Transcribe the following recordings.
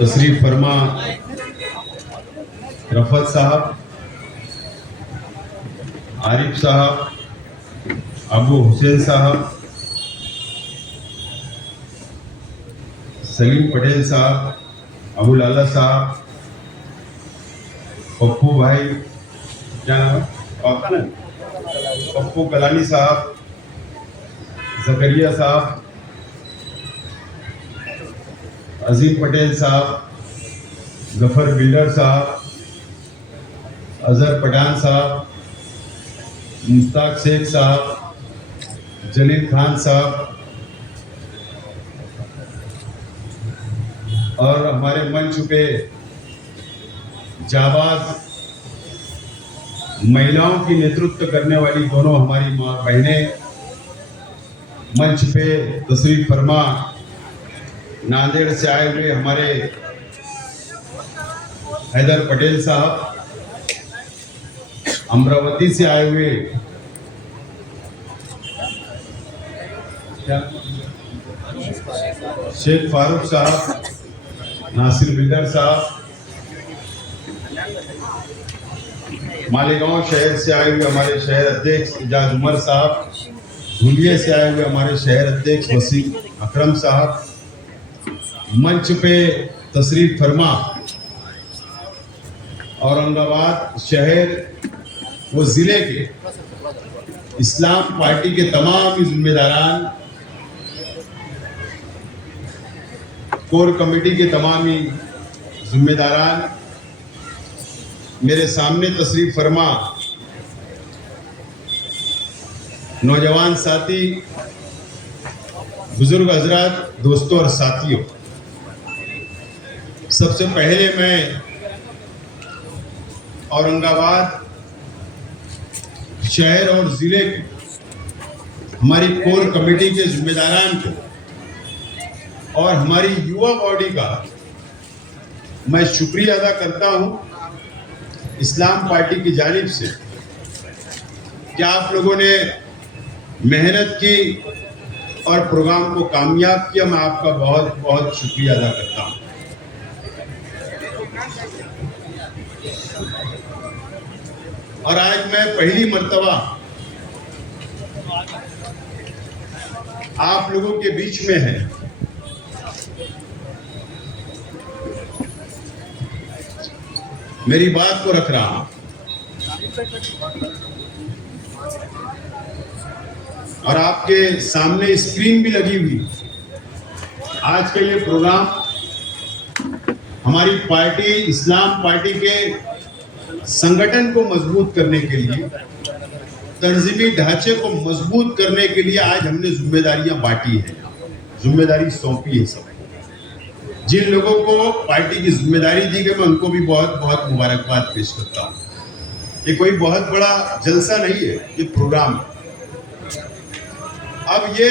तशरीफ फरमा रफत साहब, आरिफ साहब, अबू हुसैन साहब, सलीम पटेल साहब, अबू लाला साहब, पप्पू भाई, क्या नाम है, पप्पू कलानी साहब, जकरिया साहब, अजीम पटेल साहब, जफर बिल्डर साहब, अजहर पठान साहब, मुश्ताक शेख साहब, जलील खान साहब और हमारे मंच पे जाबाज महिलाओं की नेतृत्व करने वाली दोनों हमारी माँ बहनें, मंच पे तशरीफ फरमा नांदेड़ से आए हुए हमारे हैदर पटेल साहब, अमरावती से आए हुए शेख फारूक साहब, नासिर बिल्डर साहब, मालेगांव शहर से आए हुए हमारे शहर अध्यक्ष इजाज उमर साहब, धुलिया से आए हुए हमारे शहर अध्यक्ष वसीम अकरम साहब, मंच पे तशरीफ फरमा औरंगाबाद शहर व जिले के इस्लाम पार्टी के तमाम जिम्मेदारान, कोर कमेटी के तमाम जिम्मेदारान, मेरे सामने तशरीफ फरमा नौजवान साथी, बुजुर्ग हजरात, दोस्तों और साथियों, सबसे पहले मैं औरंगाबाद शहर और जिले के हमारी कोर कमेटी के जिम्मेदारान को और हमारी युवा बॉडी का मैं शुक्रिया अदा करता हूं इस्लाम पार्टी की जानिब से कि आप लोगों ने मेहनत की और प्रोग्राम को कामयाब किया। मैं आपका बहुत बहुत शुक्रिया अदा करता हूं। और आज मैं पहली मर्तबा आप लोगों के बीच में है। मेरी बात को रख रहा हूं और आपके सामने स्क्रीन भी लगी हुई। आज का ये प्रोग्राम हमारी पार्टी इस्लाम पार्टी के संगठन को मजबूत करने के लिए, तंजीमी ढांचे को मजबूत करने के लिए आज हमने जिम्मेदारियां बांटी है, जिम्मेदारी सौंपी है। सब जिन लोगों को पार्टी की जिम्मेदारी दी गई, मैं उनको भी बहुत बहुत मुबारकबाद पेश करता हूँ। ये कोई बहुत बड़ा जलसा नहीं है, ये प्रोग्राम है। अब ये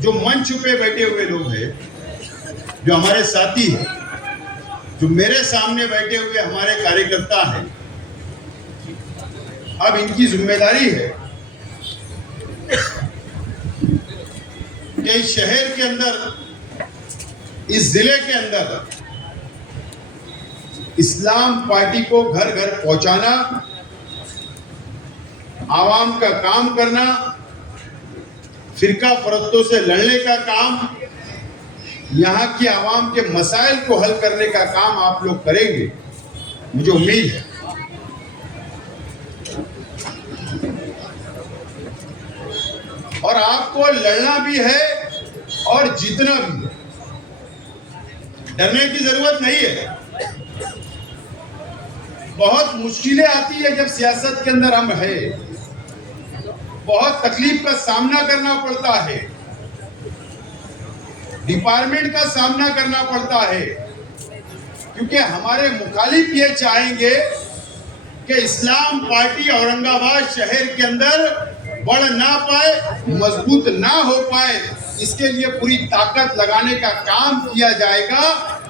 जो मंच पे बैठे हुए लोग हैं, जो हमारे साथी हैं, जो मेरे सामने बैठे हुए हमारे कार्यकर्ता हैं, अब इनकी जिम्मेदारी है कि इस शहर के अंदर, इस जिले के अंदर इस्लाम पार्टी को घर घर पहुंचाना, आवाम का काम करना, फिरका परस्तों से लड़ने का काम, यहाँ की आवाम के मसाइल को हल करने का काम आप लोग करेंगे, मुझे उम्मीद है। और आपको लड़ना भी है और जीतना भी है। डरने की जरूरत नहीं है। बहुत मुश्किलें आती है जब सियासत के अंदर हम है, बहुत तकलीफ का सामना करना पड़ता है, डिपार्टमेंट का सामना करना पड़ता है, क्योंकि हमारे मुखालिफ ये चाहेंगे कि इस्लाम पार्टी औरंगाबाद शहर के अंदर बढ़ ना पाए, मजबूत ना हो पाए। इसके लिए पूरी ताकत लगाने का काम किया जाएगा।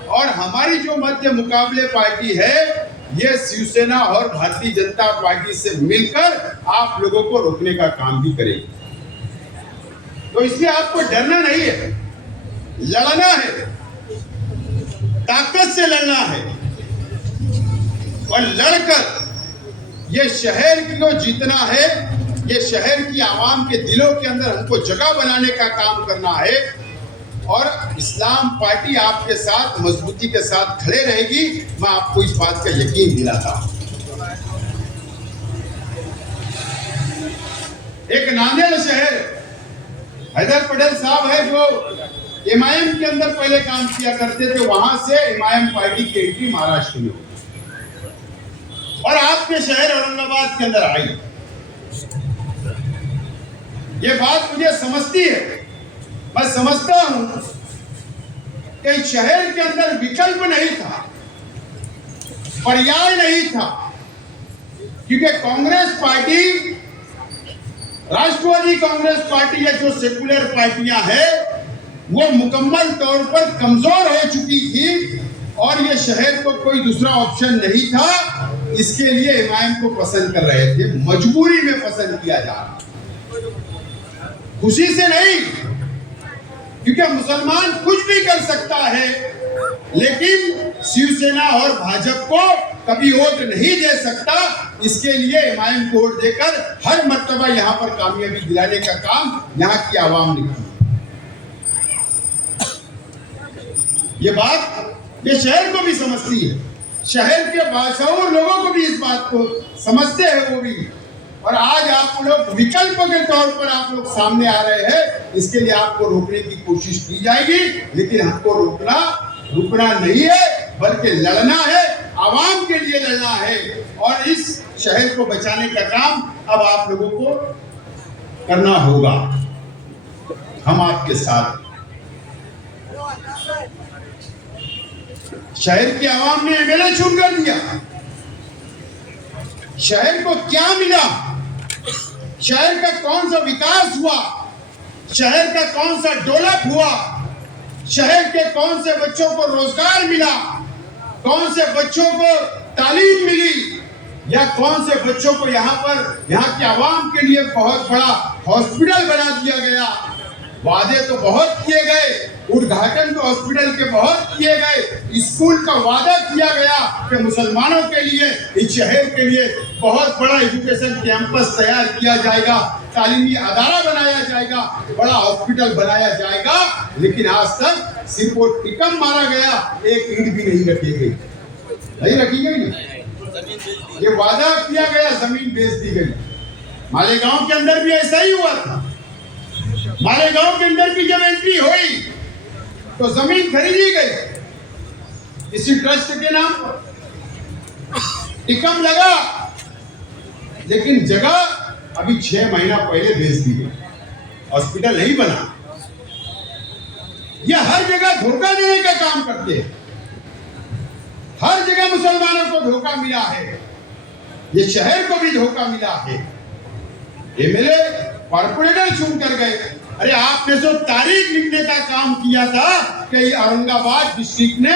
और हमारी जो मध्य मुकाबले पार्टी है, ये शिवसेना और भारतीय जनता पार्टी से मिलकर आप लोगों को रोकने का काम भी करेगी। तो इसलिए आपको डरना नहीं है, लड़ना है। ताकत से लड़ना है और लड़कर ये शहर को जीतना है। ये शहर की आवाम के दिलों के अंदर हमको जगह बनाने का काम करना है और इस्लाम पार्टी आपके साथ मजबूती के साथ खड़े रहेगी। मैं आपको इस बात का यकीन दिलाता हूं। एक नांदेड़ शहर हैदर पटेल साहब है जो एमआईएम के अंदर पहले काम किया करते थे, वहां से एमआईएम पार्टी की एंट्री महाराष्ट्र में हुई और आपके शहर औरंगाबाद के अंदर आई। ये बात मुझे समझती है, मैं समझता हूं कि शहर के अंदर विकल्प नहीं था, पर्याय नहीं था, क्योंकि कांग्रेस पार्टी, राष्ट्रवादी कांग्रेस पार्टी या जो सेकुलर पार्टियां हैं वो मुकम्मल तौर पर कमजोर हो चुकी थी और ये शहर को कोई दूसरा ऑप्शन नहीं था। इसके लिए एमआईएम को पसंद कर रहे थे, मजबूरी में पसंद किया जा रहा, खुशी से नहीं, क्योंकि मुसलमान कुछ भी कर सकता है लेकिन शिवसेना और भाजपा को कभी वोट नहीं दे सकता। इसके लिए एमआईएम को वोट देकर हर मर्तबा यहाँ पर कामयाबी दिलाने का काम यहाँ की आवाम ने किया। ये बात ये शहर को भी समझती है, शहर के बाशऊर लोगों को भी इस बात को समझते हैं वो भी। और आज आप लोग विकल्प के तौर पर आप लोग सामने आ रहे हैं, इसके लिए आपको रोकने की कोशिश की जाएगी, लेकिन हमको रुकना नहीं है बल्कि लड़ना है, आवाम के लिए लड़ना है और इस शहर को बचाने का काम अब आप लोगों को करना होगा। हम आपके साथ। शहर की आवाम ने एमएलए चुनकर दिया, शहर को क्या मिला, शहर का कौन सा विकास हुआ, शहर का कौन सा डेवलप हुआ, शहर के कौन से बच्चों को रोजगार मिला, कौन से बच्चों को तालीम मिली, या कौन से बच्चों को यहाँ की आवाम के लिए बहुत बड़ा हॉस्पिटल बना दिया गया। वादे तो बहुत किए गए, उद्घाटन तो हॉस्पिटल के बहुत किए गए, स्कूल का वादा किया गया कि मुसलमानों के लिए, इस शहर के लिए बहुत बड़ा एजुकेशन कैंपस तैयार किया जाएगा, तालीमी अदारा बनाया जाएगा, बड़ा हॉस्पिटल बनाया जाएगा, लेकिन आज तक सिर्फ वो टिकम मारा गया, एक ईंट भी नहीं रखी गई। नहीं रखी गई ना, ये वादा किया गया, जमीन बेच दी गई। मालेगांव के अंदर भी ऐसा ही हुआ था। मालेगांव के अंदर भी जब एंट्री हुई तो जमीन खरीदी गई इसी ट्रस्ट के नाम पर, टिकम लगा, लेकिन जगह अभी 6 महीना पहले बेच दी गई, हॉस्पिटल नहीं बना। ये हर जगह धोखा देने का काम करते हैं, हर जगह मुसलमानों को धोखा मिला है, ये शहर को भी धोखा मिला है। एमएलए कॉर्पोरेटर चुन कर गए। अरे आपने जो तारीख लिखने का काम किया था कि औरंगाबाद डिस्ट्रिक्ट ने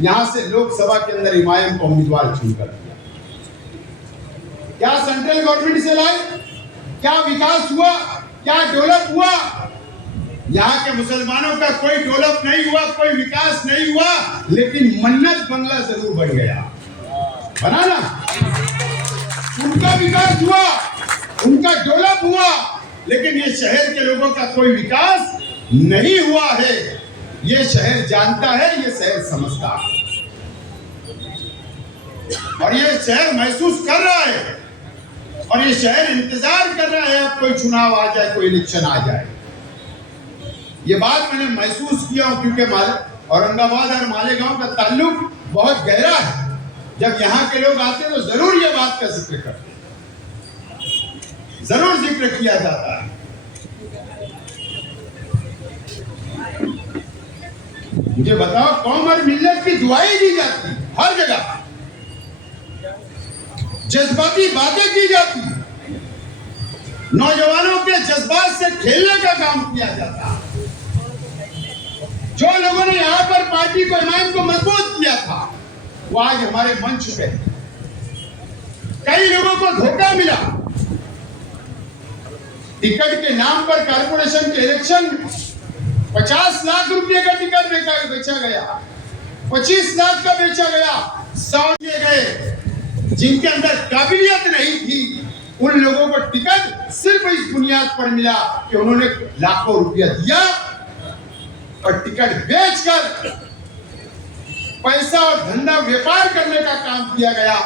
यहां से लोकसभा के अंदर एमआईएम को उम्मीदवार चुनकर दिया, क्या सेंट्रल गवर्नमेंट से लाए, क्या विकास हुआ, क्या डेवलप हुआ? यहाँ के मुसलमानों का कोई डेवलप नहीं हुआ, कोई विकास नहीं हुआ, लेकिन मन्नत बंगला जरूर बन गया, बना ना? उनका विकास हुआ, उनका डेवलप हुआ, लेकिन ये शहर के लोगों का कोई विकास नहीं हुआ है। ये शहर जानता है, ये शहर समझता है और ये शहर महसूस कर रहा है और ये शहर इंतजार कर रहा है अब कोई चुनाव आ जाए, कोई इलेक्शन आ जाए। ये बात मैंने महसूस किया क्योंकि औरंगाबाद और मालेगांव का ताल्लुक बहुत गहरा है। जब यहाँ के लोग आते हैं तो जरूर ये बात का जिक्र करते हैं, जरूर जिक्र किया जाता है। मुझे बताओ, कौम और मिल्लत की दुआएं दी जाती हर जगह, जज्बाती बातें की जाती, नौजवानों के जज्बात से खेलने का काम किया जाता। जो लोगों ने यहाँ पर पार्टी को, एमआईएम को मजबूत किया था, वो आज हमारे मंच पे। कई लोगों को धोखा मिला, टिकट के नाम पर कॉर्पोरेशन के इलेक्शन 50 लाख रुपए का टिकट बेचा गया, 25 लाख का बेचा गया। 100 दिए गए। जिनके अंदर काबिलियत नहीं थी उन लोगों को टिकट सिर्फ इस बुनियाद पर मिला कि उन्होंने लाखों रुपया दिया और टिकट बेचकर पैसा और धंधा व्यापार करने का काम किया गया।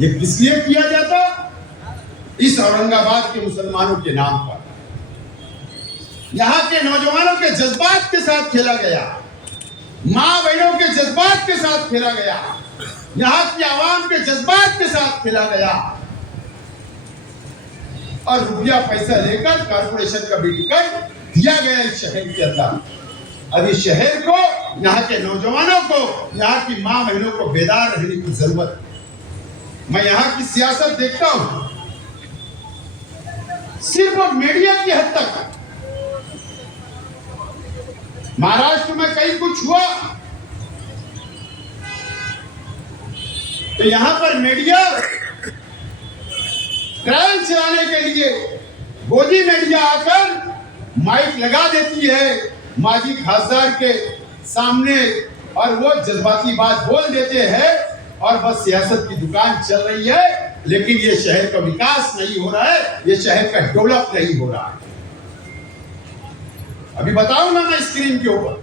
ये किस लिए किया जाता? इस औरंगाबाद के मुसलमानों के नाम पर। यहाँ के नौजवानों के जज्बात के साथ खेला गया, माँ बहनों के जज्बात के साथ खेला गया, यहाँ की आवाम के जज्बात के साथ खेला गया और रुपया पैसा लेकर कारपोरेशन का भी टिकट दिया गया इस शहर के अंदर। अब इस शहर को, यहाँ के नौजवानों को, यहाँ की माँ बहनों को बेदार रहने की जरूरत है। मैं यहाँ की सियासत देखता हूँ सिर्फ मीडिया की हद तक। महाराष्ट्र में कहीं कुछ हुआ तो यहां पर मीडिया ट्रायल चलाने के लिए गोदी मीडिया आकर माइक लगा देती है माजी खासदार के सामने और वो जज्बाती बात बोल देते हैं और बस सियासत की दुकान चल रही है, लेकिन ये शहर का विकास नहीं हो रहा है, ये शहर का डेवलप नहीं हो रहा है। अभी बताऊंगा मैं स्क्रीन के ऊपर।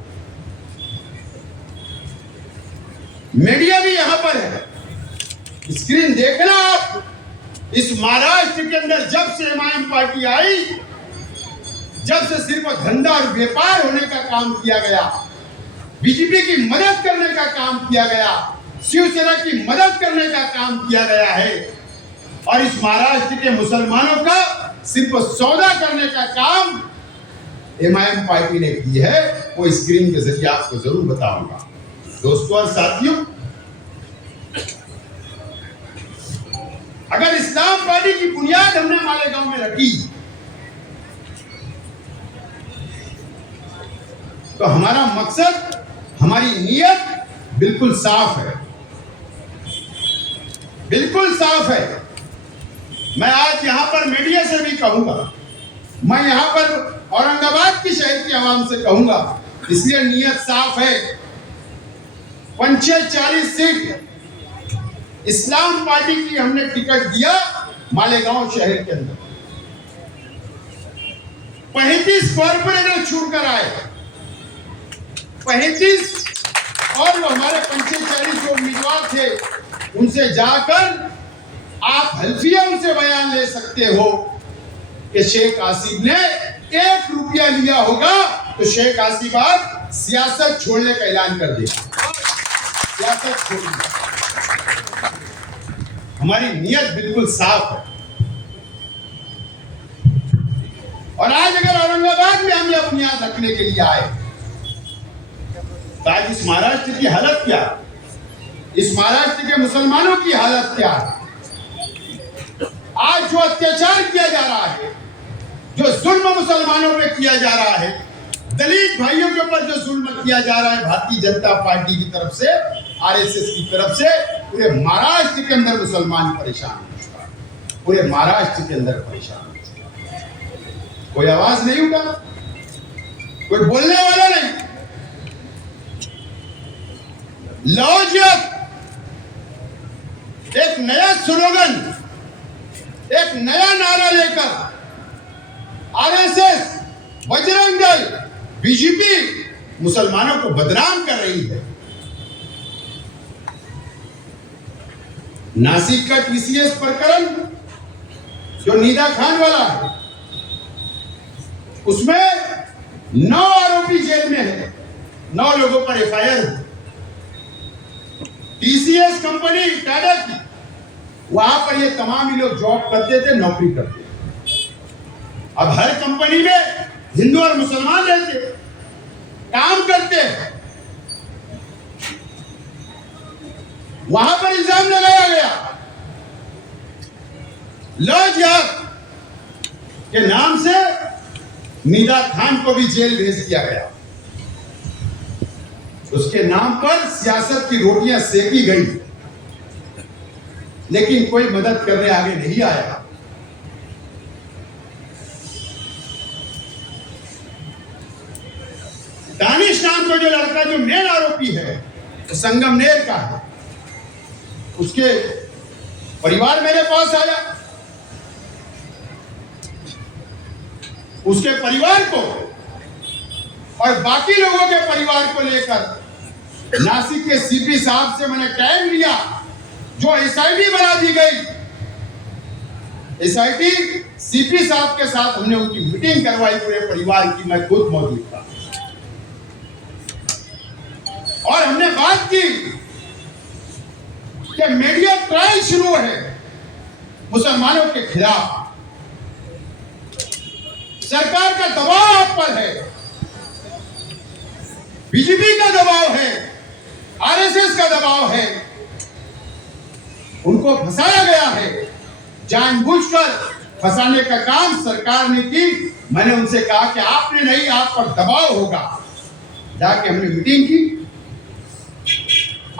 मीडिया भी यहां पर है, स्क्रीन देखना आप। इस महाराष्ट्र के अंदर जब से एमआईएम पार्टी आई, जब से सिर्फ धंधा और व्यापार होने का काम किया गया, बीजेपी की मदद करने का काम किया गया, शिवसेना की मदद करने का काम किया गया है और इस महाराष्ट्र के मुसलमानों का सिर्फ सौदा करने का काम एमआईएम पार्टी ने की है। वो स्क्रीन के जरिए आपको जरूर बताऊंगा। दोस्तों और साथियों, अगर इस्लाम पार्टी की बुनियाद हमने मालेगांव में रखी तो हमारा मकसद, हमारी नीयत बिल्कुल साफ है, बिल्कुल साफ है। मैं आज यहां पर मीडिया से भी कहूंगा, मैं यहां पर औरंगाबाद की शहर की आवाम से कहूंगा, इसलिए नीयत साफ है। 45 सीट इस्लाम पार्टी की हमने टिकट दिया मालेगांव शहर के अंदर। 35 कॉर्पोरेटर छूटकर आए, 35 और वो हमारे 45 उम्मीदवार थे, उनसे जाकर आप हल्फिया उनसे बयान ले सकते हो कि शेख आसिफ ने 1 रुपया लिया होगा तो शेख आसिफ आज सियासत छोड़ने का ऐलान कर देगा। सियासत छोड़ने, हमारी नीयत बिल्कुल साफ है। और आज अगर औरंगाबाद में हम यह बुनियाद रखने के लिए आए तो आज इस महाराष्ट्र की हालत क्या, इस महाराष्ट्र के मुसलमानों की हालत क्या, आज जो अत्याचार किया जा रहा है, जो जुल्म मुसलमानों पे किया जा रहा है, दलित भाइयों के ऊपर जो जुल्म किया जा रहा है भारतीय जनता पार्टी की तरफ से, आरएसएस की तरफ से, पूरे महाराष्ट्र के अंदर मुसलमान परेशान हो चुका है, पूरे महाराष्ट्र के अंदर परेशान हो चुका है। कोई आवाज नहीं उठा, कोई बोलने वाला नहीं। लौजियत एक नया स्लोगन, एक नया नारा लेकर आरएसएस, बजरंग दल, बीजेपी मुसलमानों को बदनाम कर रही है। नासिक का टीसीएस प्रकरण जो नीदा खान वाला है, उसमें 9 आरोपी जेल में है, 9 लोगों पर एफआईआर है। टीसीएस कंपनी टाटा की, वहां पर ये तमाम ही लोग जॉब करते थे, नौकरी करते थे। अब हर कंपनी में हिंदू और मुसलमान रहते, काम करते हैं। वहां पर इल्जाम लगाया गया, लॉ जिहाद के नाम से नीदा खान को भी जेल भेज दिया गया। उसके नाम पर सियासत की रोटियां सेकी गई, लेकिन कोई मदद करने आगे नहीं आया। दानिश नाम का जो लड़का, जो मेन आरोपी है, तो संगमनेर का है, उसके परिवार मेरे पास आया, उसके परिवार को और बाकी लोगों के परिवार को लेकर नासिक के सीपी साहब से मैंने टाइम लिया, जो एसआईटी बना दी गई। एसआईटी सीपी साहब के साथ हमने उनकी मीटिंग करवाई पूरे परिवार की, मैं खुद मौजूद था और हमने बात की कि मीडिया ट्रायल शुरू है मुसलमानों के खिलाफ, सरकार का दबाव आप पर है, बीजेपी का दबाव है, आरएसएस का दबाव है, उनको फंसाया गया है, जानबूझकर फंसाने का काम सरकार ने की। मैंने उनसे कहा कि आपने नहीं, आप पर दबाव होगा। जाके हमने मीटिंग की।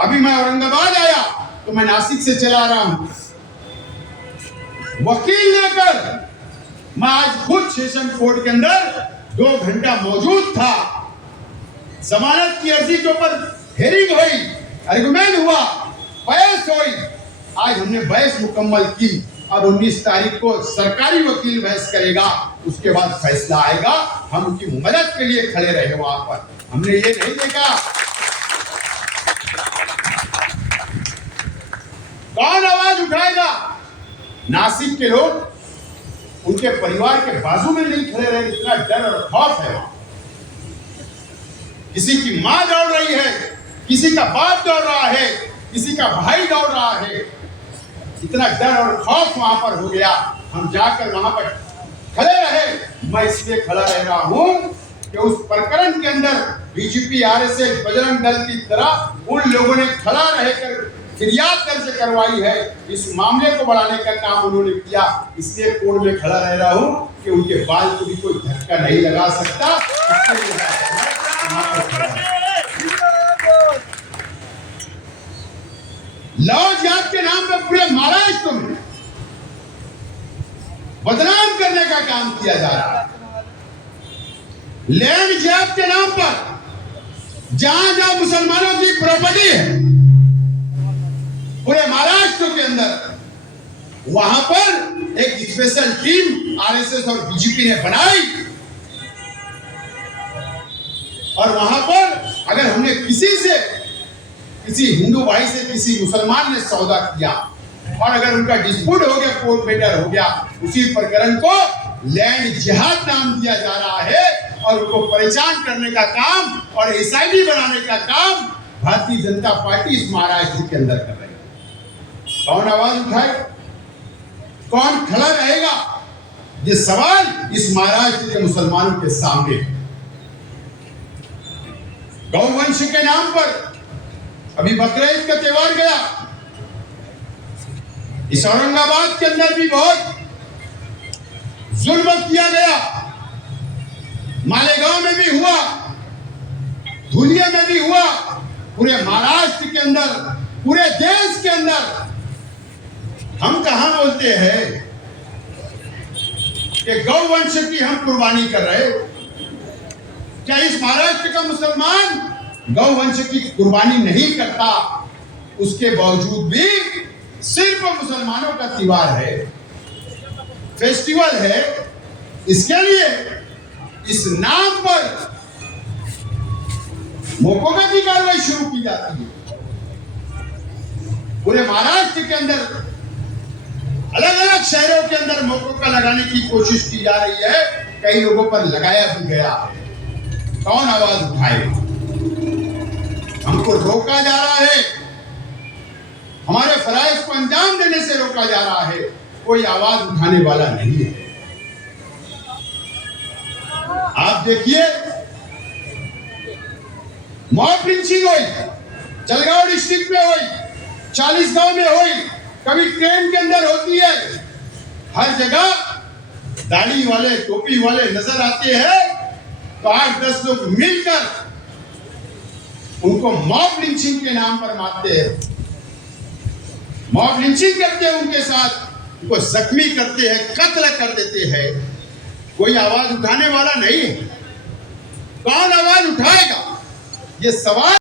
अभी मैं औरंगाबाद आया तो मैं नासिक से चला रहा हूं, वकील लेकर मैं आज खुद सेशन कोर्ट के अंदर 2 घंटा मौजूद था। जमानत की अर्जी के ऊपर हेयरिंग हुई, आर्गुमेंट हुआ, बहस हुई। आज हमने बहस मुकम्मल की। अब 19 तारीख को सरकारी वकील बहस करेगा, उसके बाद फैसला आएगा। हम उनकी मदद के लिए खड़े रहे वहां पर। हमने ये नहीं देखा कौन आवाज उठाएगा। नासिक के लोग उनके परिवार के बाजू में नहीं खड़े रहे, इतना डर और खौफ है वहां। किसी की मां दौड़ रही है, किसी का बाप दौड़ रहा है, किसी का भाई दौड़ रहा है। इतना डर और खौफ वहां पर हो गया। हम जाकर वहां पर खड़े रहे। मैं इसलिए खड़ा रह रहा हूं कि उस प्रकरण के अंदर बीजेपी, आरएसएस, बजरंग दल की तरह उन लोगों ने खड़ा रहकर फिरियाद दर्ज करवाई है। इस मामले को बढ़ाने का काम उन्होंने किया। इसलिए कोर्ट में खड़ा रह रहा हूं कि उनके बाल को भी कोई धक्का नहीं लगा सकता। लॉ जिहाद के नाम पर पूरे महाराष्ट्र में बदनाम करने का काम किया जा रहा है। लैंड जिहाद के नाम पर जहां जहां मुसलमानों की प्रॉपर्टी है पूरे महाराष्ट्र के अंदर, वहां पर एक स्पेशल टीम आरएसएस और बीजेपी ने बनाई। और वहां पर अगर हमने किसी हिंदू भाई से किसी मुसलमान ने सौदा किया और अगर उनका डिस्प्यूट हो गया, कोर्ट मैटर हो गया, उसी प्रकरण को लैंड जिहाद नाम दिया जा रहा है और उनको परेशान करने का काम और एसआईटी बनाने का काम भारतीय जनता पार्टी इस महाराष्ट्र के अंदर कर रही है। कौन आवाज उठाए, कौन खड़ा रहेगा, ये सवाल इस महाराष्ट्र के मुसलमानों के सामने है। गौवंश के नाम पर अभी बकरीद का त्योहार गया, इस औरंगाबाद के अंदर भी बहुत जुल्म किया गया। मालेगांव में भी हुआ, धुलिया में भी हुआ, पूरे महाराष्ट्र के अंदर, पूरे देश के अंदर। हम कहां बोलते हैं कि गौवंश की हम कुर्बानी कर रहे। क्या इस महाराष्ट्र का मुसलमान गौवंश की कुर्बानी नहीं करता? उसके बावजूद भी सिर्फ मुसलमानों का त्योहार है, फेस्टिवल है, इसके लिए इस नाम पर मोकोका की कार्रवाई शुरू की जाती है। पूरे महाराष्ट्र के अंदर अलग अलग शहरों के अंदर मोकोका लगाने की कोशिश की जा रही है, कई लोगों पर लगाया भी गया है। कौन आवाज उठाएगा? हमको रोका जा रहा है, हमारे फराइज को अंजाम देने से रोका जा रहा है। कोई आवाज उठाने वाला नहीं है। आप देखिए, मॉब लिंचिंग हुई, जलगांव डिस्ट्रिक्ट में हुई, 40 गांव में हुई, कभी ट्रेन के अंदर होती है। हर जगह दाढ़ी वाले, टोपी वाले नजर आते हैं तो 8-10 लोग मिलकर उनको मॉब लिंचिंग के नाम पर मारते हैं, मॉब लिंचिंग करते हैं, उनके साथ उनको जख्मी करते हैं, कत्ल कर देते हैं। कोई आवाज उठाने वाला नहीं है। कौन आवाज उठाएगा? ये सवाल